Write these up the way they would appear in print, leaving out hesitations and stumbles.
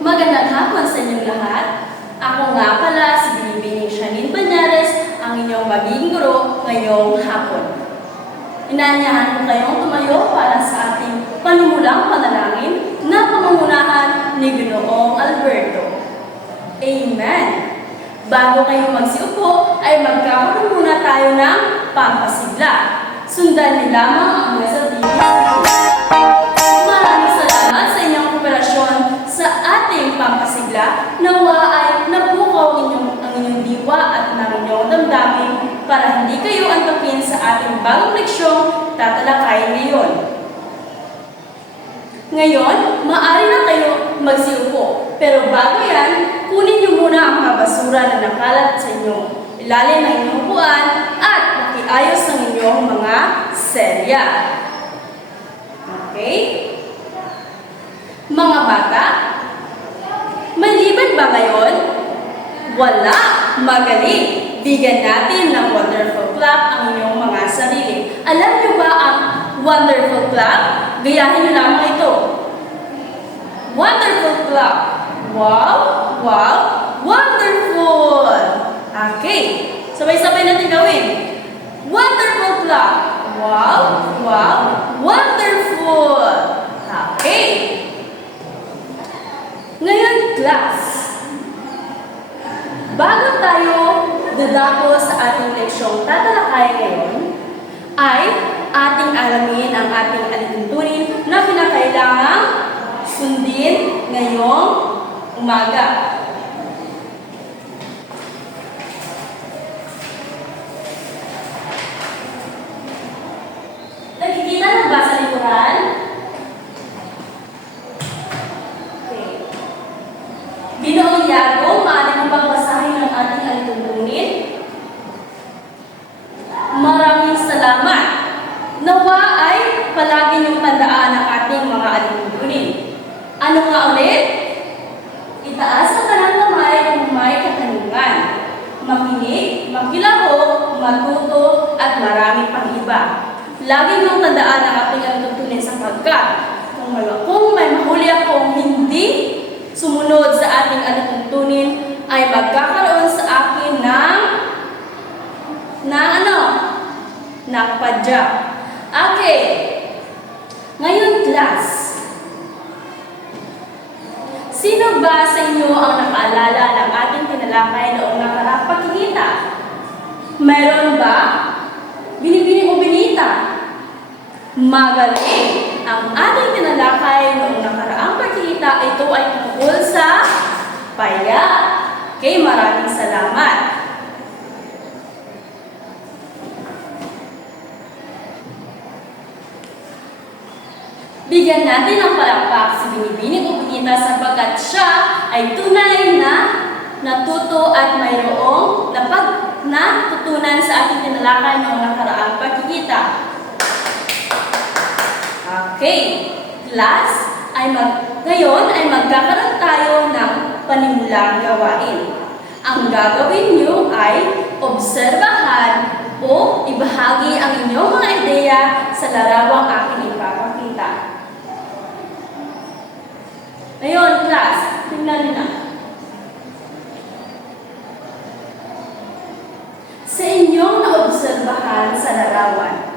Magandang hapon sa inyong lahat. Ako nga pala si Binibining Shanine Banyares, ang inyong magiging guro ngayong hapon. Inaanyahan ko kayong tumayo para sa ating panumulang panalangin na pamumunahan ni Ginoong Alberto. Amen! Bago kayo magsiupo, ay magkakaroon muna tayo ng pampasigla. Sundan niyo lamang ang message. Maraming salamat sa inyong kooperasyon sa ating pampasigla. Nawa ay napukaw ang inyong diwa at ng inyong damdamin para hindi kayo antukin sa ating bagong leksyong tatalakayin ngayon. Ngayon, maaari na kayo magsiupo. Pero bago yan, kunin niyo muna ang mga basura na nakalat sa inyong ilalim ng inyong upuan at makiayos ng inyong mga serya. Okay? Mga bata, may liban ba ngayon? Wala! Magaling! Bigyan natin ng wonderful clap ang inyong mga sarili. Alam niyo ba ang wonderful clap? Gayahin niyo lamang ito. Wonderful clap. Wow! Wow! Wonderful! Okay. Sabay-sabay natin gawin. Wonderful clap. Wow! Wow! Wonderful! Okay. Ngayon, class. Bago tayo dadako sa ating leksyong tatalakayin ngayon, ay ating alamin ang ating alituntunin na kinakailangang sundin ngayong umaga. Nakikita na ba sa likuran? Okay. Ginoong Yago, maaari mo bang basahin ang ating alituntunin? Maraming salamat. Nawa ay palagi niyong tandaan ang ating mga alituntunin. Ano nga ulit? Itaas ang kanang kamay kung may katanungan. Makinig, makilahok, matuto, at marami pang iba. Lagi niyong tandaan ang ating alituntunin sapagkat kung may mahuli akong hindi sumunod sa ating alituntunin, ay magkakaroon sa akin ng padya. Okay. Ngayon, class. Sino ba sa inyo ang nakaalala ng ating tinalakay noong nakaraang pagkikita? Mayroon ba? Binibining o binita? Magaling! Ang ating tinalakay noong nakaraang pagkikita, ito ay tungkol sa paya. Okay, maraming salamat. Bigyan natin ng palakpak si Binibining o Binita sapagkat siya ay tunay na natuto at mayroong natutunan sa ating tinalakay noong nakaraang pagkikita. Okay, class, ngayon ay magkakaroon tayo ng panimulang gawain. Ang gagawin niyo ay obserbahan o ibahagi ang inyong mga ideya sa larawang aking ipapakita. Ngayon, class, tingnan niyo na. Sa inyong naobserbahan sa larawan,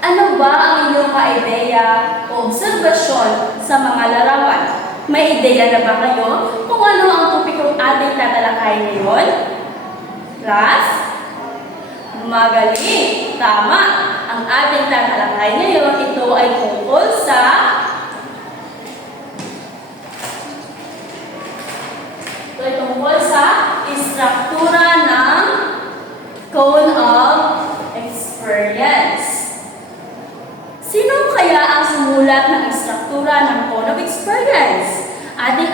ano ba ang inyong ka-ideya o obserbasyon sa mga larawan? May ideya na ba kayo kung ano ang topikong ating tatalakayin ngayon? Class? Magaling! Tama! Ang ating tatalakayin ngayon, ito ay tungkol sa istruktura ng cone of experience. Sino kaya ang sumulat ng istruktura ng cone of experience? Ating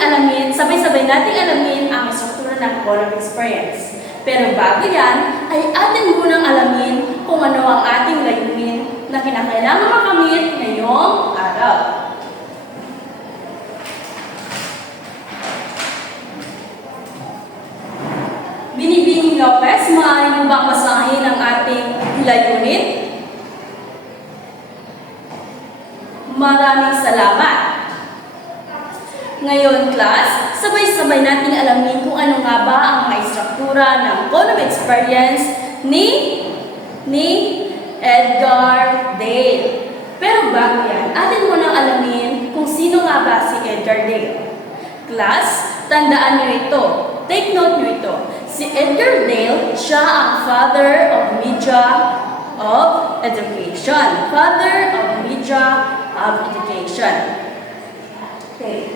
alamin, sabay-sabay nating alamin ang istruktura ng cone of experience. Pero bago yan, ay atin munang alamin kung ano ang ating layunin na kinakailangan makamit ngayong araw. Binibining Lopez, maaari mo bang basahin ang ating layunin? Maraming salamat. Ngayon, class, sabay-sabay nating alamin kung ano nga ba ang mga istruktura ng cone of experience ni Edgar Dale. Pero bago yan, atin munang alamin kung sino nga ba si Edgar Dale. Class, tandaan niyo ito. Take note niyo ito. Si Edgar Dale, siya ang father of media of education. Father of media of education. Okay.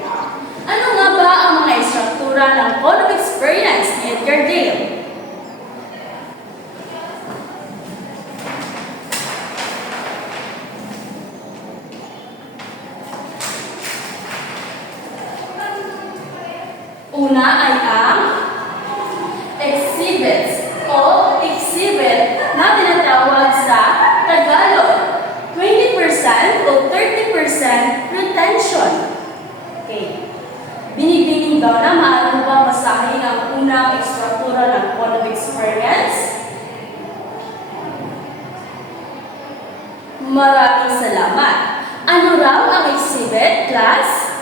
Ano nga ba ang mga istruktura ng cone of experience ni Edgar Dale? Una ay ang exhibits o exhibit na tinatawag sa Tagalog. 20% o 30% retention. Okay. Binibining daw na maaari ba basahin ang unang istruktura ng cone of experience? Maraming salamat. Ano raw ang exhibit, class?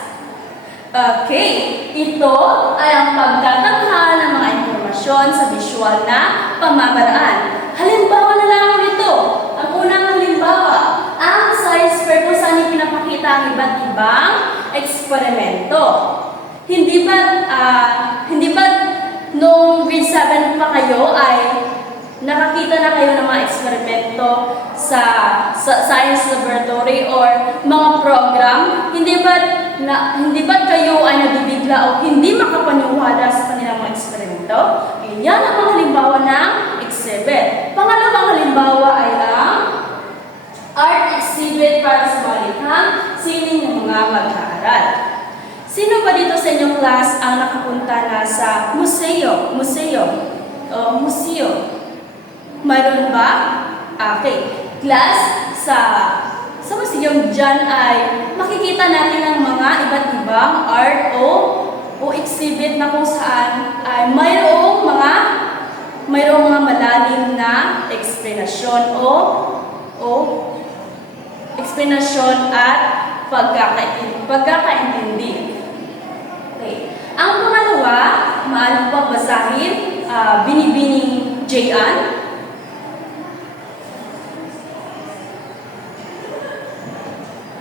Okay, ito ay ang pagtatanghal ng mga impormasyon sa visual na pamamaraan. Halimbawa na lang ito. Ang unang halimbawa, ang science fair kung saan ipinapakita ang iba't ibang eksperimento. Hindi ba nung grade 7 pa kayo ay nakakita na kayo ng mga eksperimento sa science laboratory or mga program? Hindi ba kayo ay nabibigla o hindi makapaniwala sa kanilang mga eksperimento? Yan ang mga halimbawa ng exhibit. Pangalawang halimbawa ay ang art exhibit para sa mga likhang sining ng mga mag-aaral. Sino ba dito sa inyong class ang nakapunta na sa museo? Mayroon ba? Okay. Class, sa museum dyan ay makikita natin ang mga iba't ibang art o exhibit na kung saan ay mayroong mga malalim na eksplanasyon o eksplanasyon at pagkakaintindi. Okay. Ang pangalawa, maaari pa basahin, Binibining Jayan.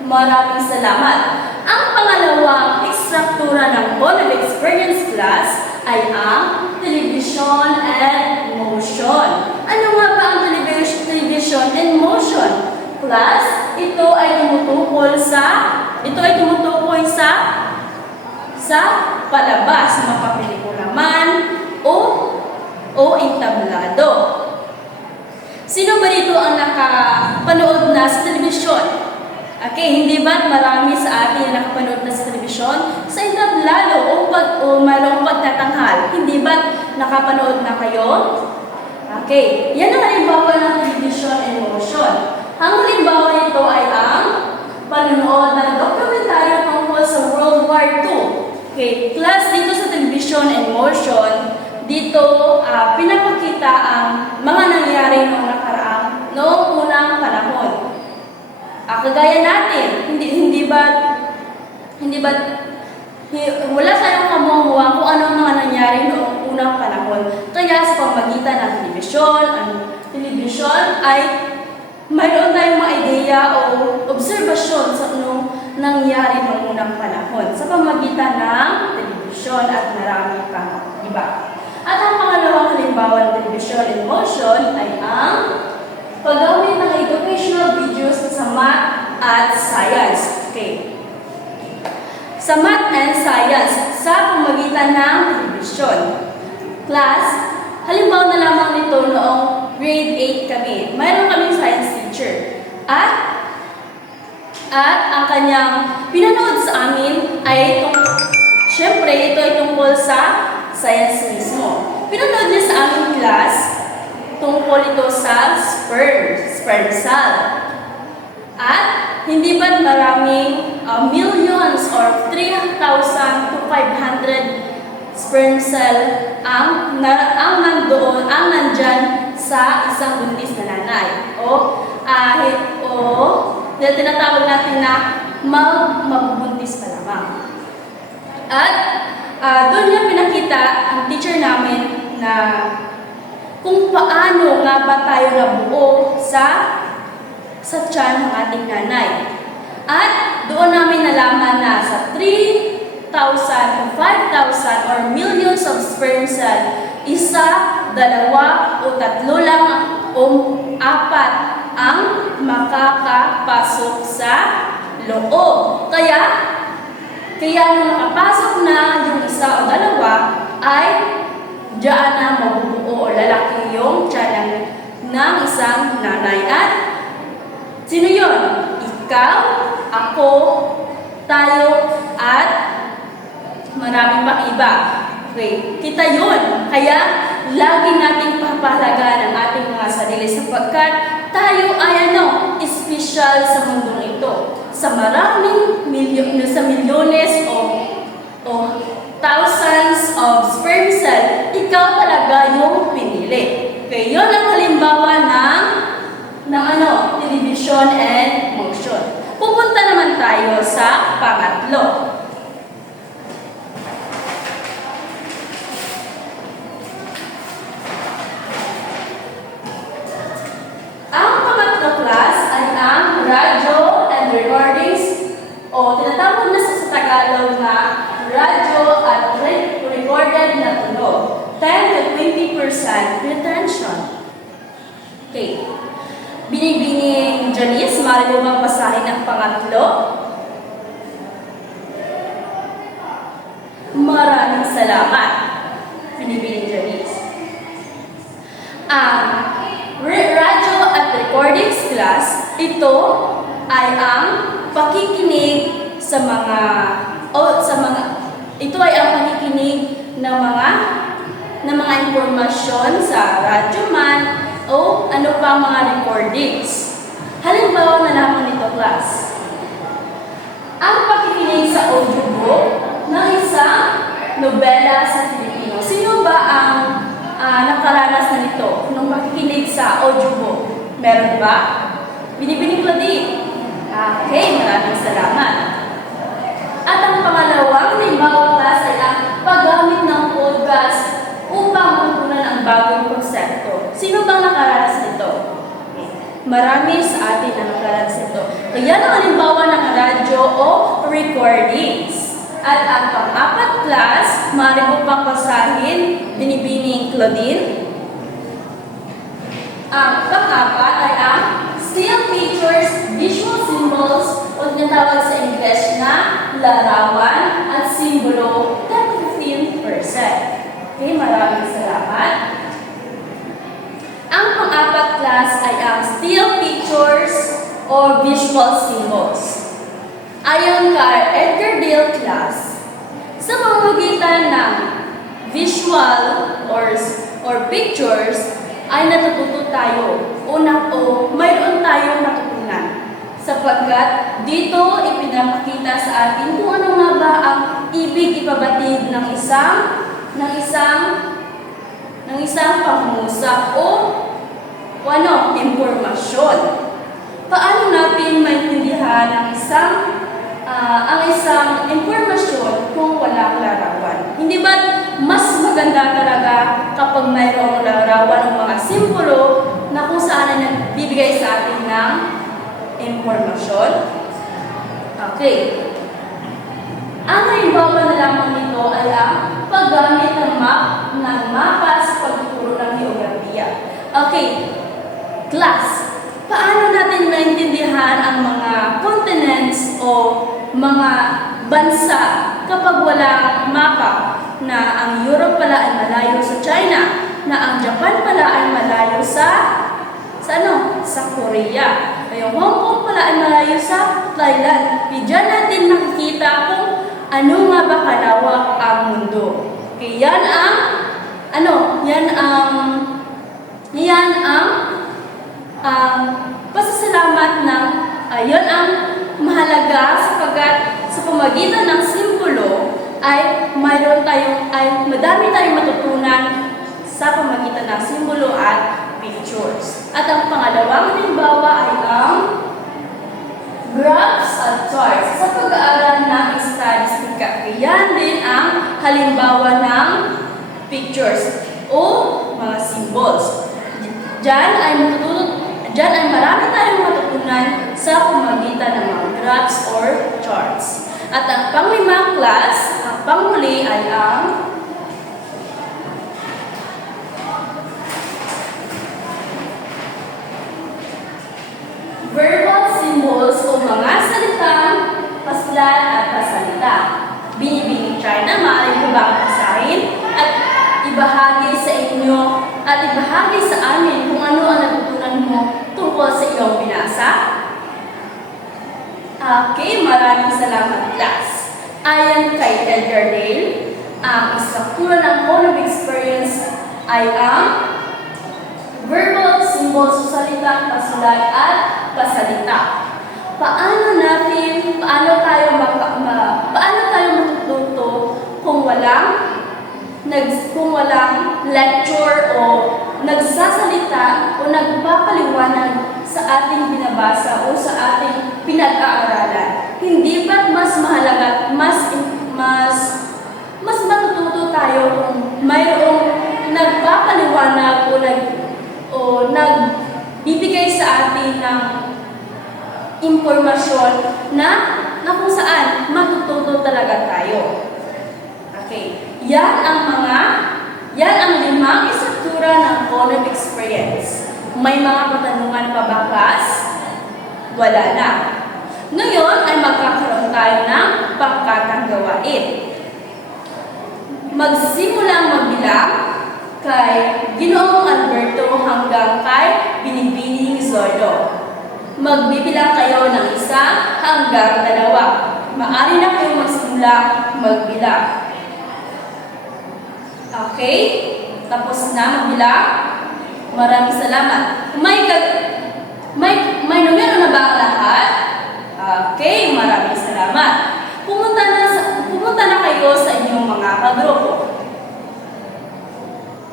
Maraming salamat. Ang pangalawang istruktura ng cone of experience, class ay ang television and motion. Ano nga ba ang television and motion? Class, ito ay tumutukoy sa palabas, mapapelikula man o entablado. Sino ba dito ang nakapanood na sa telebisyon? Okay, hindi ba marami sa atin na nakapanood na sa telebisyon? Sa entablado o mayroong pagtatanghal, hindi ba nakapanood na kayo? Okay, yan ang halimbawa ng television and motion. Ang halimbawa nito ay ang panonood ng dokumentaryo tungkol sa World War II. Okay, class, dito sa television and motion, dito pinapakita ang mga nangyari noong unang panahon. Kagaya natin, hindi ba wala tayong kamuha kung ano ang mga nangyari noong unang panahon. Kaya sa pamagitan ng television ay mayroon tayong mga ideya o obserbasyon sa anong nangyari noong unang panahon sa pamagitan ng television at marami pang iba. At ang pangalawang halimbawa ng television in motion ay ang paggamit ng educational videos sa math at science. Okay. Sa math and science, sa pamagitan ng television. Class, halimbawa na lamang nito noong grade 8 kami. Mayroon kaming science teacher. At ang kanyang pinanood sa amin ay syempre ito ay tungkol sa science mismo. Pinanood niya sa aming class tungkol ito sa sperm cell. At hindi ba't maraming millions or 3,000 to 500 sperm cell ang nandyan sa isang buntis na nanay. O tinatawag natin na magbubuntis pa lamang. At doon niya pinakita ang teacher namin na kung paano nga ba tayo nabuo sa tiyan ng ating nanay. At doon namin nalaman na sa 3,000 to 5,000 or millions of sperm cell, isa, dalawa, o tatlo lang o apat ang makakapasok sa loob. Kaya nung nakapasok na yung isa o dalawa, ay diyan na mabubuo o lalaki yung tiyan ng isang nanay. At sino yun? Ikaw, ako, tayo, at maraming pang iba. Okay, kita yun. Kaya lagi nating papahalagaan ang ating mga sarili sapagkat tayo ay espesyal sa mundong ito. Sa maraming milyones o thousands of sperm cell, ikaw talaga yung pinili. Okay, yun ang halimbawa ng television and motion. Pupunta naman tayo sa pangatlo. Ang pangatlo class ay ang radio and recordings o tinatawag na sa Tagalog na radio at recorded na tunog. 10 to 20% retention. Okay. Binibining Janice, maaari mo bang basahin ang pangatlo? Maraming salamat. Binibining Janice. Radio at recordings class, ito ay ang pakikinig ito ay ang pakikinig ng mga impormasyon sa radyo man o ano pa mga recordings. Halimbawa na lamang nito, class. Ang pakikinig sa audiobook ng isang nobela sa Filipino. Sino ba ang nakaranas na nito nung makikinig sa audiobook? Meron ba? Binibining Claudine. Okay, maraming salamat. At ang pangalawang halimbawa, class, ay ang paggamit ng podcast upang matutunan ang bagong konsepto. Sino bang nakaranas nito? Marami sa atin ang nakaranas nito. Kaya ang halimbawa ng radyo o recordings. At ang pang-apat, class, maaari mo pang basahin, Binibining Claudine. Ang pang-apat ay ang still features visual symbols o tinatawag sa English na larawan at simbolo 10 to 15%. Okay, maraming salamat. Ang pang-apat, class, ay ang still pictures or visual symbols. Ayon kay Edgar Dale, class, sa pamamagitan ng visual or pictures ay natututo tayo. Mayroon tayong natutunan. Sapagkat dito ipinapakita sa atin kung ano nga ba ang ibig ipabatid ng isang pangungusap o impormasyon. Paano natin maintindihan ang isang impormasyon kung walang larawan? Hindi ba mas maganda talaga kapag mayroong larawan ng mga simbolo na kung saan ay nagbibigay sa atin ng impormasyon? Okay. Ang halimbawa na lamang nito ay ang paggamit ng mapa sa pagtuturo ng geografiya. Okay. Class, paano natin maintindihan ang mga continents o mga bansa kapag walang mapa na ang Europe pala ay malayo sa China, na ang Japan pala ay malayo sa Korea, yung Hong Kong pala ay malayo sa Thailand. Diyan natin nakikita kung ano nga ba kalawak ang mundo. Okay, yan ang pasasalamat ng yan ang mahalaga sapagkat sa pamagitan ng simbolo ay madami tayong matutunan sa pamagitan ng simbolo at pictures. At ang pangalawang halimbawa ay ang graphs at charts sa pag-aaral ng statistika. Yan din halimbawa ng pictures o mga symbols. Diyan ay marami tayong matutunan sa pamamagitan ng mga graphs or charts. At ang panglimang class, ang panghuli ay ang verbal symbols o mga salitang paslan at pasalita. Try na, maaari ko bang basahin at ibahagi sa inyo at ibahagi sa amin kung ano ang natutunan mo tungkol sa iyong binasa? Okay, maraming salamat class. Ayon kay Edgar Dale, ang istruktura ng mode of experience ay ang verbal symbols, salitang pasulat at pasalita. Paano tayo matututo kung walang lecture o nagsasalita o nagpapaliwanag sa ating binabasa o sa ating pinag-aaralan? Hindi ba't mas mahalaga, mas matututo tayo kung mayroong nagpapaliwanag o nagbibigay sa atin ng impormasyon na kung saan matututo talaga tayo. Okay. Yan ang 5 istruktura ng mode of experience. May mga katanungan pa ba, class? Wala na. Ngayon ay magkakaroon tayo ng pangkatang gawain. Magsimulang magbilang kay Ginoong Alberto hanggang kay Binibining Zordo. Magbibilang kayo ng 1 hanggang 2. Maaari na kayong magsimulang magbilang. Okay? Tapos na magbilang? Maraming salamat. May numero na ba ang lahat? Okay, maraming salamat. Pumunta na kayo sa inyong mga kagrupo.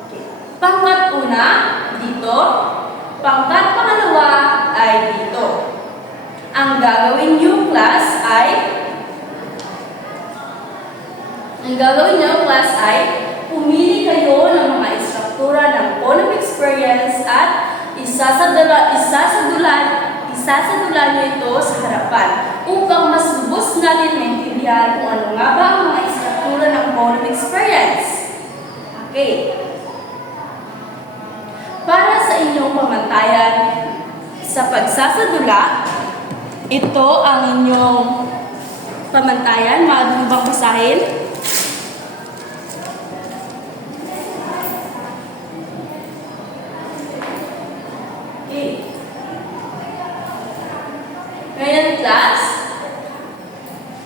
Okay. Pangkat una, dito. Pangkat pangalawa ay dito. Ang gagawin niyo class ay pumili kayo ng mga istruktura ng mode of experience at isasadulan niyo ito sa harapan upang mas lubos natin maintindihan kung ano nga ba ang mga istruktura ng mode of experience. Okay. Para sa inyong pamantayan sa pagsasadula, ito ang inyong pamantayan. Maaari mo bang basahin? Okay. Ngayon, class,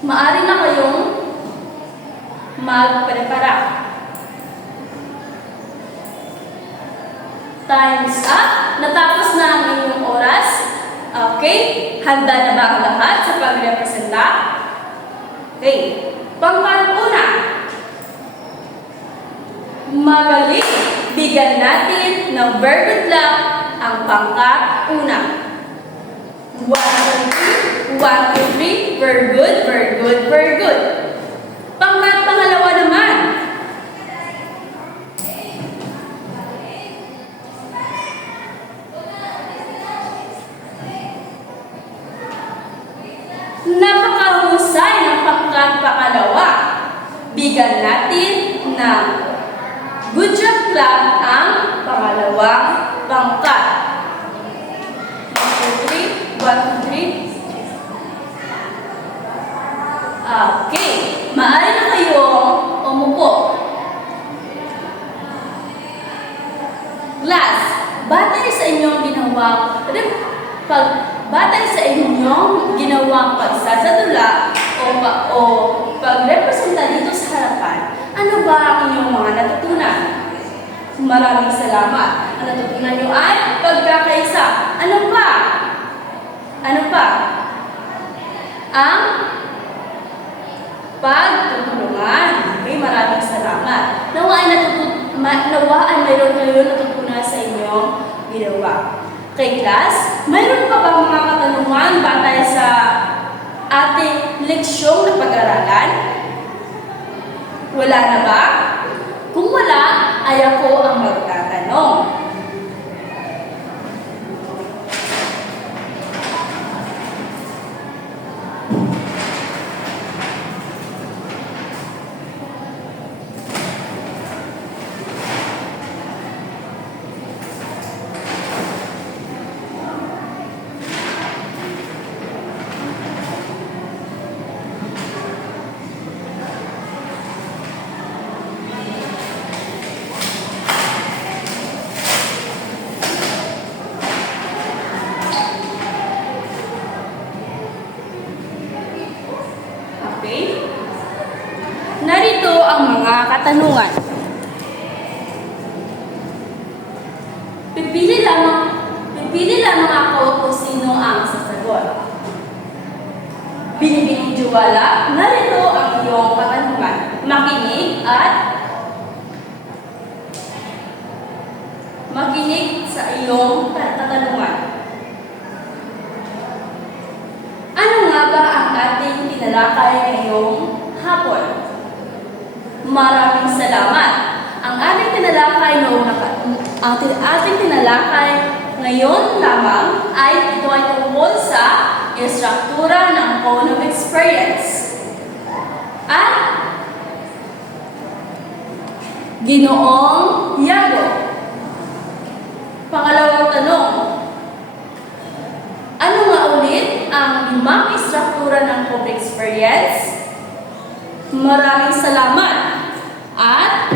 maaari na kayong magprepara. Time's up. Natapos na ang inyong oras. Okay? Handa na ba ang lahat sa pagrepresenta? Okay. Pangkaluna. Magaling. Bigyan natin ng verbal lang ang pangkaluna. 1, 2, 3. 1, 2, 3. Very good, very good, very good. Pangalawa naman. Napakahusay ng pangalawa. Bigyan natin ng good job club ang pangalawang pangkat. 1, 2, 3. Okay. Maaari na kayong umupo. Class, batay sa inyong ginawang pagsasadula o pagrepresenta dito sa harapan, ano ba ang inyong mga natutunan? Maraming salamat. Ang natutunan nyo ay pagkakaisa. Ano pa? Ang pagtutulungan. Okay, maraming salamat. Nawa ay mayroon kayo natutunan sa inyong ginawa. Okay, class, mayroon pa ba mga katanungan batay sa ating leksyong na pag-aralan? Wala na ba? Kung wala, ay ako ang magtatanong. Okay? Narito ang mga katanungan. Pipili lamang ako kung sino ang sasagot. Binibining Juwala, narito ang iyong katanungan. Makinig sa iyong katanungan. Ano nga ba ang ating tinalakay ngayong hapon? Maraming salamat. Ang ating tinalakay ngayon lamang ay ito ay tungkol sa istruktura ng cone of experience. At Ginoong Yago. Pangalawang tanong. Ano nga ulit ang 5 istruktura ng cone of experience? Maraming salamat. At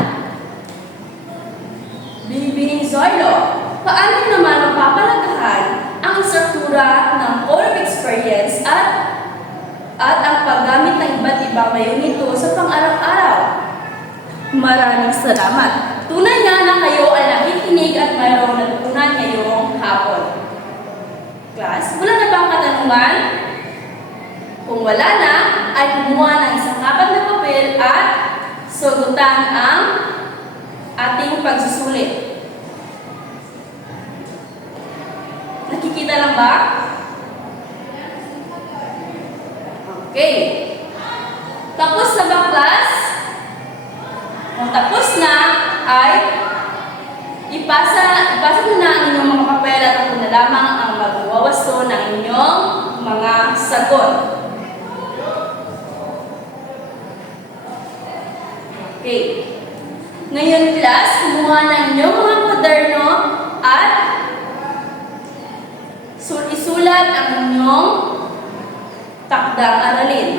Binibining Zoilo, paano naman mapapalagahan ang istruktura ng cone of experience at ang paggamit ng iba't ibang mayon nito sa pang-araw-araw? Maraming salamat. Tunay nga na kayo ay nakikinig at mayroong natutunan ngayong hapon. Class, wala na bang katanungan? Kung wala na, ay kumuha ng isang kapat na papel at sagutan ang ating pagsusulit. Nakikita lang ba? Okay. Tapos na ba, class? Kung tapos na, ay ipasa na ang inyong mga papel at ako na lamang ang magwawasto ng inyong mga sagot. Okay. Ngayon, class, kumuha ng inyong mga kwaderno at isulat ang inyong takdang aralin.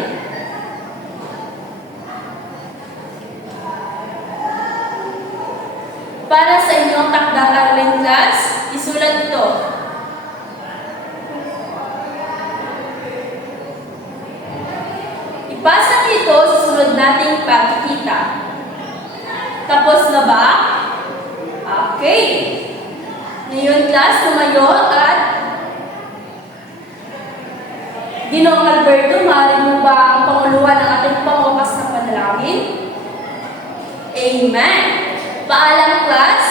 Para sa inyong takdang aralin, class, isulat ito. Ipasa ito sa sunod nating pagkikita. Tapos na ba? Okay. Ngayon, class, tumayo at Ginoong Alberto, maaari mo ba ang panguluhan ng ating pangwakas na panalangin? Amen. Paalam, class.